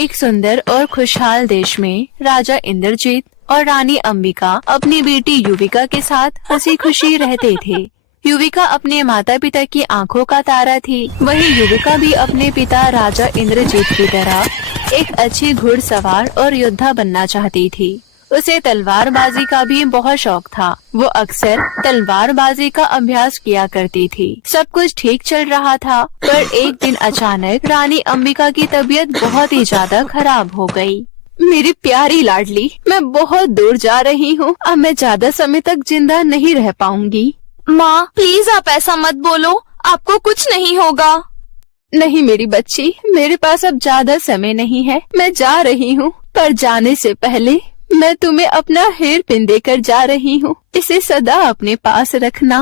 एक सुंदर और खुशहाल देश में राजा इंद्रजीत और रानी अंबिका अपनी बेटी युविका के साथ हंसी खुशी रहते थे। युविका अपने माता पिता की आंखों का तारा थी। वहीं युविका भी अपने पिता राजा इंद्रजीत की तरह एक अच्छी घुड़सवार और योद्धा बनना चाहती थी। उसे तलवारबाजी का भी बहुत शौक था। वो अक्सर तलवारबाजी का अभ्यास किया करती थी। सब कुछ ठीक चल रहा था, पर एक दिन अचानक रानी अंबिका की तबीयत बहुत ही ज्यादा खराब हो गई। मेरी प्यारी लाडली, मैं बहुत दूर जा रही हूँ। अब मैं ज्यादा समय तक जिंदा नहीं रह पाऊंगी। माँ प्लीज आप ऐसा मत बोलो, आपको कुछ नहीं होगा। नहीं मेरी बच्ची, मेरे पास अब ज्यादा समय नहीं है। मैं जा रही हूँ, पर जाने से पहले मैं तुम्हें अपना हेयर पिन देकर जा रही हूँ। इसे सदा अपने पास रखना।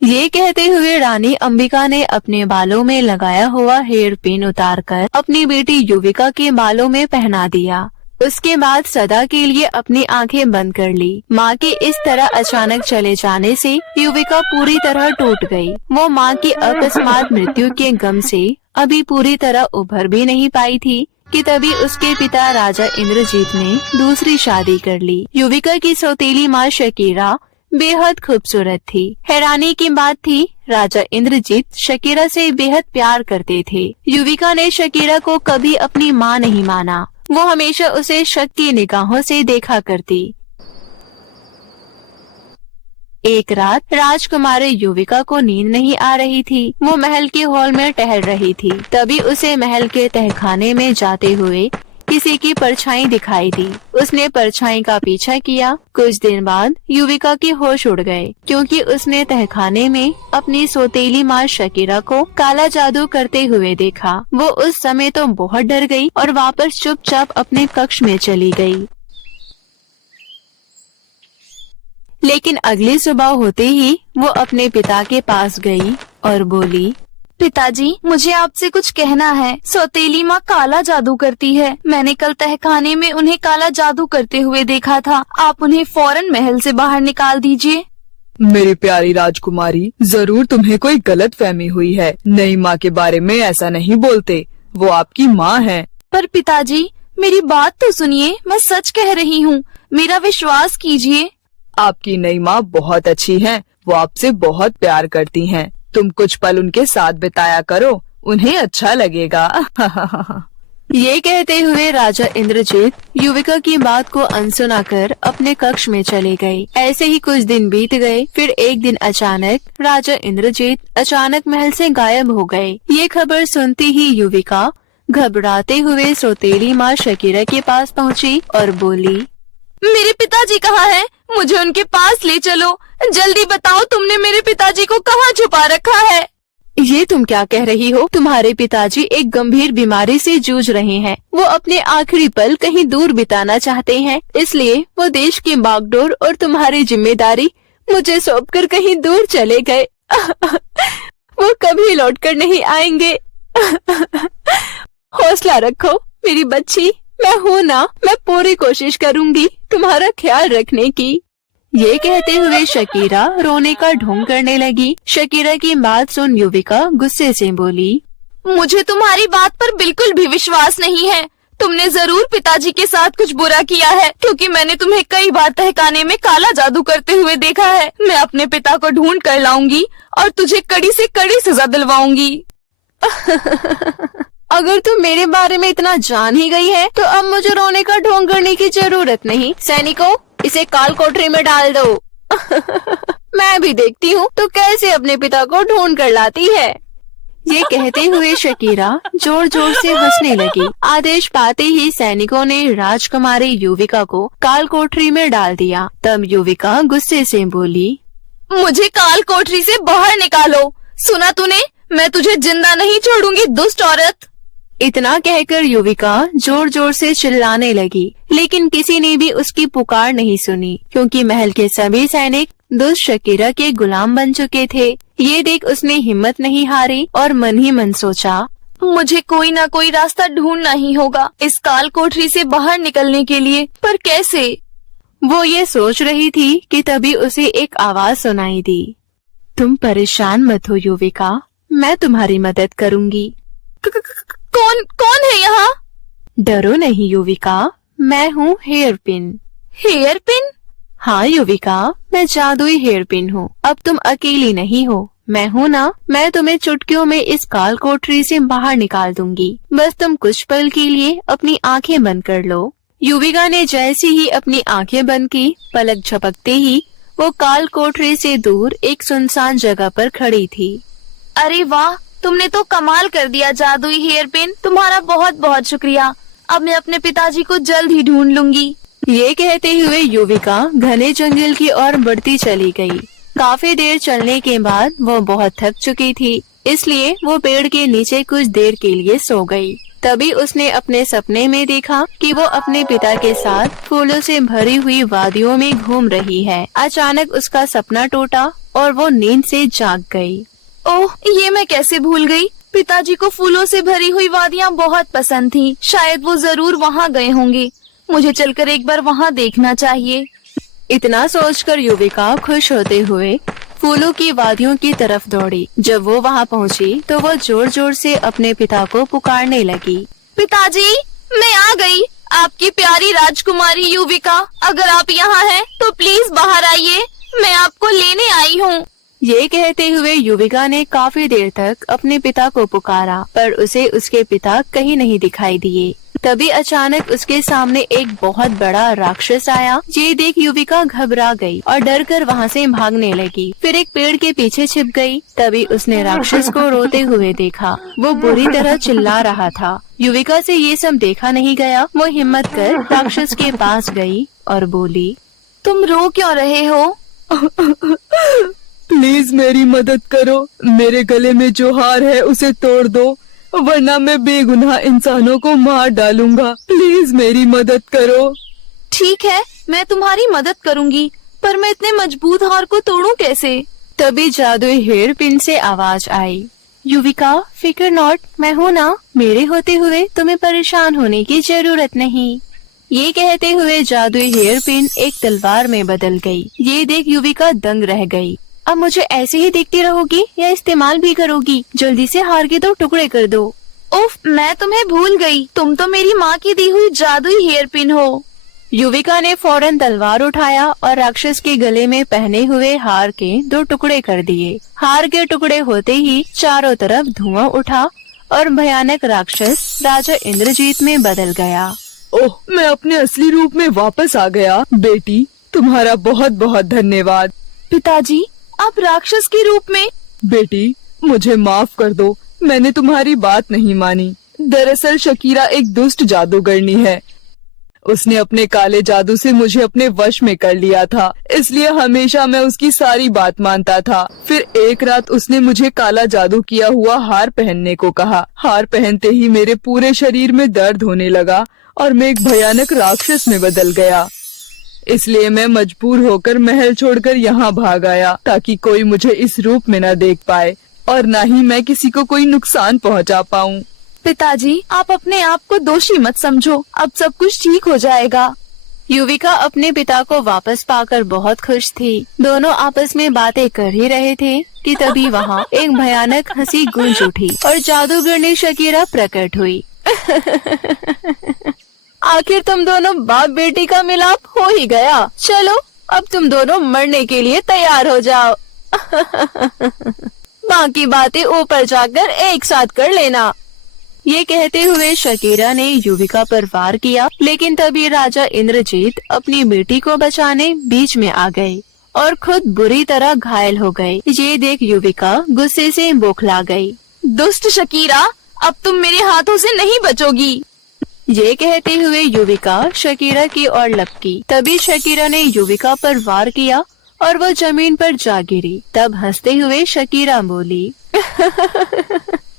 ये कहते हुए रानी अंबिका ने अपने बालों में लगाया हुआ हेयर पिन उतारकर अपनी बेटी युविका के बालों में पहना दिया। उसके बाद सदा के लिए अपनी आंखें बंद कर ली। माँ के इस तरह अचानक चले जाने से युविका पूरी तरह टूट गई। वो माँ की अकस्मात मृत्यु के गम से अभी पूरी तरह उभर भी नहीं पाई थी कि तभी उसके पिता राजा इंद्रजीत ने दूसरी शादी कर ली। युविका की सौतेली माँ शकीरा बेहद खूबसूरत थी। हैरानी की बात थी, राजा इंद्रजीत शकीरा से बेहद प्यार करते थे। युविका ने शकीरा को कभी अपनी माँ नहीं माना। वो हमेशा उसे शक की निगाहों से देखा करती। एक रात राजकुमारी युविका को नींद नहीं आ रही थी। वो महल के हॉल में टहल रही थी। तभी उसे महल के तहखाने में जाते हुए किसी की परछाई दिखाई दी। उसने परछाई का पीछा किया। कुछ दिन बाद युविका के होश उड़ गए, क्योंकि उसने तहखाने में अपनी सौतेली माँ शकीरा को काला जादू करते हुए देखा। वो उस समय तो बहुत डर गई और वापस चुपचाप अपने कक्ष में चली गई। लेकिन अगली सुबह होते ही वो अपने पिता के पास गई और बोली, पिताजी मुझे आपसे कुछ कहना है। सौतेली माँ काला जादू करती है। मैंने कल तहखाने में उन्हें काला जादू करते हुए देखा था। आप उन्हें फौरन महल से बाहर निकाल दीजिए। मेरी प्यारी राजकुमारी, जरूर तुम्हें कोई गलत फहमी हुई है। नई माँ के बारे में ऐसा नहीं बोलते, वो आपकी माँ है। पर पिताजी मेरी बात तो सुनिए, मैं सच कह रही हूँ, मेरा विश्वास कीजिए। आपकी नई माँ बहुत अच्छी है। वो आपसे बहुत प्यार करती हैं। तुम कुछ पल उनके साथ बिताया करो, उन्हें अच्छा लगेगा। ये कहते हुए राजा इंद्रजीत युविका की बात को अनसुना कर अपने कक्ष में चले गए। ऐसे ही कुछ दिन बीत गए। फिर एक दिन अचानक राजा इंद्रजीत अचानक महल से गायब हो गए। ये खबर सुनती ही युविका घबराते हुए सौतेली माँ शकीरा के पास पहुँची और बोली, मेरे पिताजी कहाँ हैं? मुझे उनके पास ले चलो। जल्दी बताओ, तुमने मेरे पिताजी को कहाँ छुपा रखा है? ये तुम क्या कह रही हो? तुम्हारे पिताजी एक गंभीर बीमारी से जूझ रहे हैं। वो अपने आखिरी पल कहीं दूर बिताना चाहते हैं, इसलिए वो देश की बागडोर और तुम्हारी जिम्मेदारी मुझे सौंपकर कहीं दूर चले गए। वो कभी लौटकर नहीं आएंगे। हौसला रखो मेरी बच्ची, मैं हूँ ना। मैं पूरी कोशिश करूँगी तुम्हारा ख्याल रखने की। ये कहते हुए शकीरा रोने का ढोंग करने लगी। शकीरा की बात सुन युविका गुस्से से बोली, मुझे तुम्हारी बात पर बिल्कुल भी विश्वास नहीं है। तुमने जरूर पिताजी के साथ कुछ बुरा किया है, क्योंकि मैंने तुम्हें कई बार तहखाने में काला जादू करते हुए देखा है। मैं अपने पिता को ढूंढ कर लाऊंगी और तुझे कड़ी से कड़ी सजा दिलवाऊंगी। अगर तू मेरे बारे में इतना जान ही गई है, तो अब मुझे रोने का ढोंग करने की जरूरत नहीं। सैनिकों, इसे काल कोठरी में डाल दो। मैं भी देखती हूँ तो कैसे अपने पिता को ढूंढ कर लाती है। ये कहते हुए शकीरा जोर जोर से हंसने लगी। आदेश पाते ही सैनिकों ने राजकुमारी युविका को काल कोठरी में डाल दिया। तब युविका गुस्से से बोली, मुझे काल कोठरी से बाहर निकालो। सुना तूने? मैं तुझे जिंदा नहीं छोड़ूंगी, दुष्ट औरत। इतना कहकर युविका जोर जोर से चिल्लाने लगी, लेकिन किसी ने भी उसकी पुकार नहीं सुनी, क्योंकि महल के सभी सैनिक दुष्ट शकीरा के गुलाम बन चुके थे। ये देख उसने हिम्मत नहीं हारी और मन ही मन सोचा, मुझे कोई ना कोई रास्ता ढूंढना ही होगा इस काल कोठरी से बाहर निकलने के लिए, पर कैसे? वो ये सोच रही थी कि तभी उसे एक आवाज सुनाई दी। तुम परेशान मत हो युविका, मैं तुम्हारी मदद करूंगी। कौन है यहाँ? डरो नहीं युविका, मैं हूँ हेयर पिन। Hair pin? हाँ युविका, मैं जादुई हेयर पिन हूँ। अब तुम अकेली नहीं हो, मैं हूँ ना। मैं तुम्हें चुटकियों में इस काल कोठरी से बाहर निकाल दूंगी। बस तुम कुछ पल के लिए अपनी आंखें बंद कर लो। युविका ने जैसे ही अपनी आंखें बंद की, पलक झपकते ही वो काल कोठरी से दूर एक सुनसान जगह पर खड़ी थी। अरे वाह, तुमने तो कमाल कर दिया जादुई हेयर पिन। तुम्हारा बहुत बहुत शुक्रिया। अब मैं अपने पिताजी को जल्द ही ढूंढ लूंगी। ये कहते हुए युविका घने जंगल की ओर बढ़ती चली गई। काफी देर चलने के बाद वो बहुत थक चुकी थी, इसलिए वो पेड़ के नीचे कुछ देर के लिए सो गई। तभी उसने अपने सपने में देखा कि वो अपने पिता के साथ फूलों से भरी हुई वादियों में घूम रही है। अचानक उसका सपना टूटा और वो नींद से जाग गई। ओह, ये मैं कैसे भूल गई। पिताजी को फूलों से भरी हुई वादियाँ बहुत पसंद थी। शायद वो जरूर वहाँ गए होंगे। मुझे चलकर एक बार वहाँ देखना चाहिए। इतना सोचकर युविका खुश होते हुए फूलों की वादियों की तरफ दौड़ी। जब वो वहाँ पहुँची तो वो जोर जोर से अपने पिता को पुकारने लगी। पिताजी, मैं आ गई, आपकी प्यारी राजकुमारी युविका। अगर आप यहाँ हैं तो प्लीज बाहर आइए, मैं आपको लेने आई हूँ। ये कहते हुए युविका ने काफी देर तक अपने पिता को पुकारा, पर उसे उसके पिता कहीं नहीं दिखाई दिए। तभी अचानक उसके सामने एक बहुत बड़ा राक्षस आया। ये देख युविका घबरा गई और डर कर वहाँ से भागने लगी। फिर एक पेड़ के पीछे छिप गई। तभी उसने राक्षस को रोते हुए देखा। वो बुरी तरह चिल्ला रहा था। युविका से ये सब देखा नहीं गया। वो हिम्मत कर राक्षस के पास गई और बोली, तुम रो क्यों रहे हो? प्लीज मेरी मदद करो। मेरे गले में जो हार है उसे तोड़ दो, वरना मैं बेगुनाह इंसानों को मार डालूंगा। प्लीज मेरी मदद करो। ठीक है, मैं तुम्हारी मदद करूंगी, पर मैं इतने मजबूत हार को तोड़ूं कैसे? तभी जादुई हेयर पिन से आवाज आई, युविका फिकर नॉट, मैं हूँ ना। मेरे होते हुए तुम्हें परेशान होने की जरूरत नहीं। ये कहते हुए जादुई हेयर पिन एक तलवार में बदल गई। ये देख युविका दंग रह गई। अब मुझे ऐसे ही देखती रहोगी या इस्तेमाल भी करोगी? जल्दी से हार के 2 टुकड़े कर दो। उफ, मैं तुम्हें भूल गई। तुम तो मेरी माँ की दी हुई जादुई हेयर पिन हो। युविका ने फौरन तलवार उठाया और राक्षस के गले में पहने हुए हार के 2 टुकड़े कर दिए। हार के टुकड़े होते ही चारों तरफ धुआं उठा और भयानक राक्षस राजा इंद्रजीत में बदल गया। ओह, मैं अपने असली रूप में वापस आ गया। बेटी, तुम्हारा बहुत बहुत धन्यवाद। पिताजी, आप राक्षस के रूप में? बेटी, मुझे माफ कर दो, मैंने तुम्हारी बात नहीं मानी। दरअसल शकीरा एक दुष्ट जादूगरनी है। उसने अपने काले जादू से मुझे अपने वश में कर लिया था, इसलिए हमेशा मैं उसकी सारी बात मानता था। फिर एक रात उसने मुझे काला जादू किया हुआ हार पहनने को कहा। हार पहनते ही मेरे पूरे शरीर में दर्द होने लगा और मैं एक भयानक राक्षस में बदल गया। इसलिए मैं मजबूर होकर महल छोड़कर यहाँ भाग आया, ताकि कोई मुझे इस रूप में न देख पाए और न ही मैं किसी को कोई नुकसान पहुँचा पाऊँ। पिताजी, आप अपने आप को दोषी मत समझो। अब सब कुछ ठीक हो जाएगा। युविका अपने पिता को वापस पाकर बहुत खुश थी। दोनों आपस में बातें कर ही रहे थे कि तभी वहाँ एक भयानक हंसी गूंज उठी और जादूगरनी शकीरा प्रकट हुई। आखिर तुम दोनों बाप बेटी का मिलाप हो ही गया। चलो, अब तुम दोनों मरने के लिए तैयार हो जाओ। बाकी बातें ऊपर जाकर एक साथ कर लेना। ये कहते हुए शकीरा ने युविका पर वार किया, लेकिन तभी राजा इंद्रजीत अपनी बेटी को बचाने बीच में आ गए और खुद बुरी तरह घायल हो गए। ये देख युविका गुस्से से बौखला गई। दुष्ट शकीरा, अब तुम मेरे हाथों से नहीं बचोगी। ये कहते हुए युविका शकीरा की ओर लपकी। तभी शकीरा ने युविका पर वार किया और वो जमीन पर जा गिरी। तब हंसते हुए शकीरा बोली,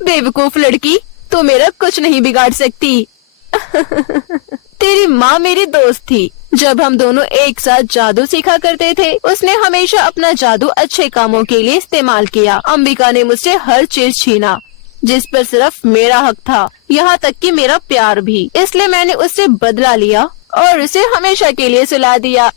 बेवकूफ लड़की, तो मेरा कुछ नहीं बिगाड़ सकती। तेरी माँ मेरी दोस्त थी। जब हम दोनों एक साथ जादू सीखा करते थे, उसने हमेशा अपना जादू अच्छे कामों के लिए इस्तेमाल किया। अंबिका ने मुझसे हर चीज छीना जिस पर सिर्फ मेरा हक था, यहाँ तक कि मेरा प्यार भी। इसलिए मैंने उससे बदला लिया और उसे हमेशा के लिए सुला दिया।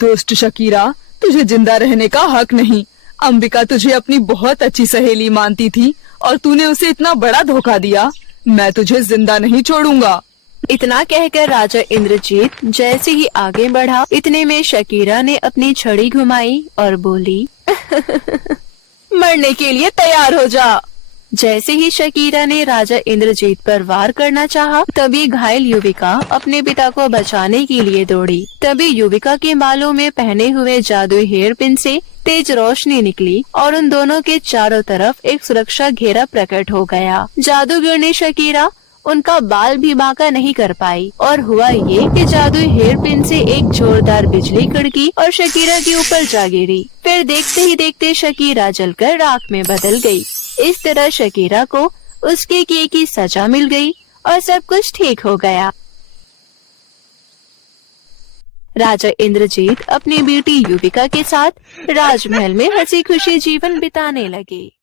दोस्त शकीरा, तुझे जिंदा रहने का हक नहीं। अंबिका तुझे अपनी बहुत अच्छी सहेली मानती थी और तूने उसे इतना बड़ा धोखा दिया। मैं तुझे जिंदा नहीं छोड़ूंगा। इतना कहकर राजा इंद्रजीत जैसे ही आगे बढ़ा, इतने में शकीरा ने अपनी छड़ी घुमाई और बोली, मरने के लिए तैयार हो जा। जैसे ही शकीरा ने राजा इंद्रजीत पर वार करना चाहा, तभी घायल युविका अपने पिता को बचाने के लिए दौड़ी। तभी युविका के बालों में पहने हुए जादुई हेयर पिन से तेज रोशनी निकली और उन दोनों के चारों तरफ एक सुरक्षा घेरा प्रकट हो गया। जादूगर ने शकीरा उनका बाल भी बांका नहीं कर पाई और हुआ ये कि जादुई हेयर पिन से एक जोरदार बिजली कड़की और शकीरा के ऊपर जा गिरी। फिर देखते ही देखते शकीरा जलकर राख में बदल गई। इस तरह शकीरा को उसके किए की सजा मिल गई और सब कुछ ठीक हो गया। राजा इंद्रजीत अपनी बेटी युविका के साथ राजमहल में हंसी खुशी जीवन बिताने लगे।